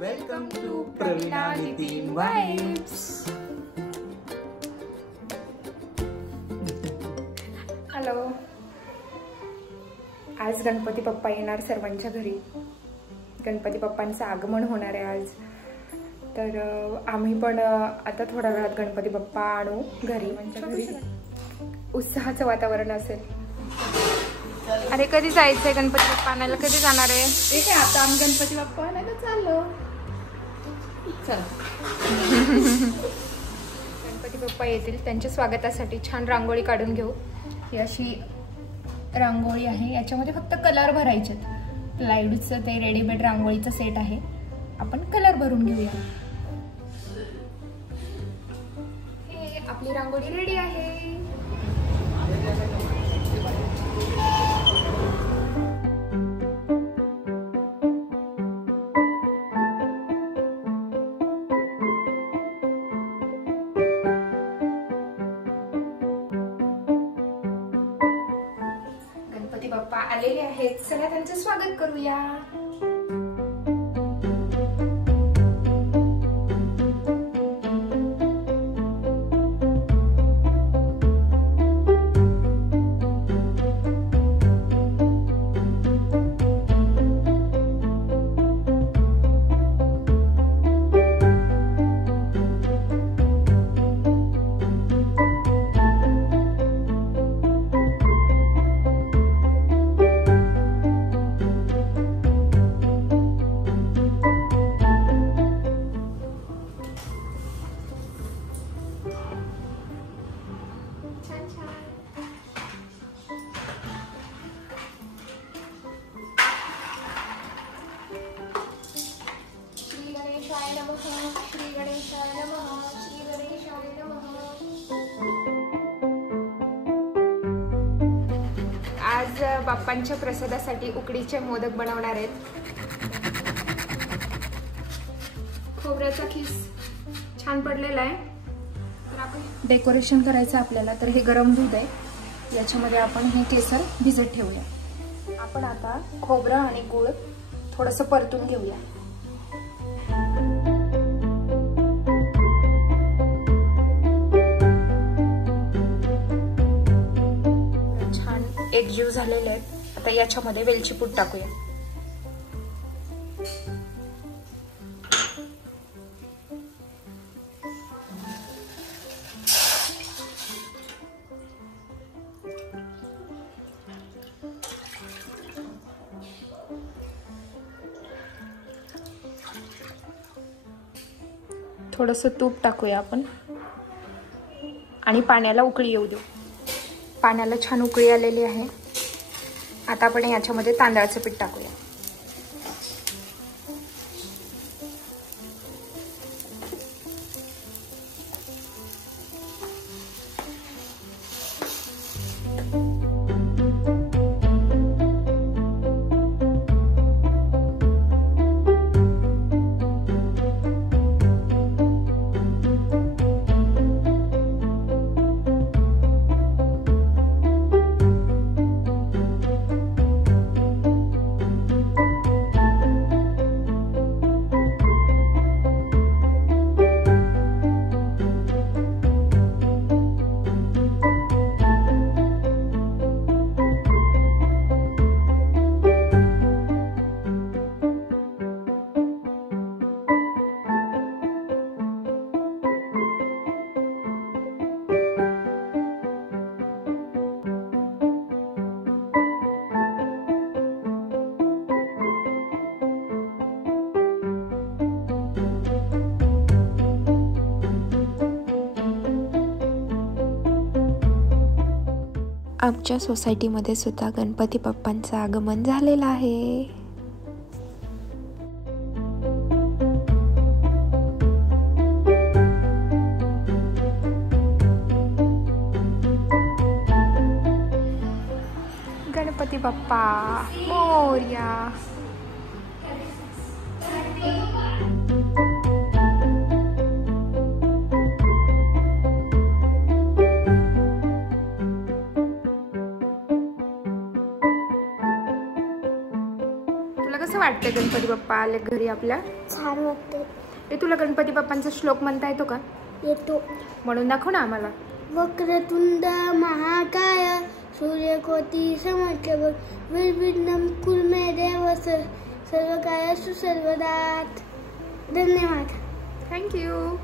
Welcome to Praveena Nitin vibes. Hello, आज गणपती बाप्पा येणार सर्वांच्या घरी। गणपती बाप्पांचं आगमन होणार आहे आज, तर आम्ही पण आता थोड्या वेळात गणपती बाप्पा आणू घरी। घरी उत्साहाचं वातावरण असेल। अरे कधी जायचंय गणपती बाप्पा आणायला? कधी जाणार आहे? ठीक आहे, आता आम्ही गणपती बाप्पा आणायला चाललो। चला गणपती बाप्पा येतील, त्यांच्या स्वागतासाठी छान रांगोळी काढून घेऊ। ही अशी रांगोळी आहे, याच्यामध्ये फक्त कलर भरायचे। प्लायवूडचं ते रेडीमेड रांगोळीचं सेट आहे, आपण कलर भरून घेऊया। हे आपली रांगोळी रेडी आहे। गणपती बाप्पा आलेले आहेत, चला त्यांचं स्वागत करूया। श्री गणेशाय नमः, श्री गणेशाय नमः। आज बाप्पांच्या प्रसादासाठी उकडीचे मोदक बनवणार आहेत। खोबऱ्याचा खीस छान पडलेला आहे, तर आपण डेकोरेशन करायचं आपल्याला। तर हे गरम दूध आहे, याच्यामध्ये आपण हे केसर भिजत ठेवूया। आपण आता खोबरं आणि गूळ थोडंसं परतून घेऊया। एकजीव झालेले आहेत, आता याच्यामध्ये वेलची पूड टाकूया। थोडंसं तूप टाकूया आपण आणि पाण्याला उकळी येऊ देऊ। पाण्याला छान उकळी आलेली आहे, आता आपण याच्यामध्ये तांदळाचं पीठ टाकूया। आमच्या सोसायटीमध्ये सुद्धा गणपती बाप्पांचं आगमन झालेलं आहे। गणपती बाप्पा मोरया। वाटतं गणपती बाप्पा आले घरी आपल्या? छान वाटते. हे तुला गणपती बाप्पांचा श्लोक म्हणता येतो का? येतो. म्हणून दाखव ना आम्हाला. वक्रतुंड महाकाय सूर्यकोटी समप्रभ निर्विघ्नं कुरु मे देव सर्व कार्येषु सर्वदा. धन्यवाद. थँक्यू.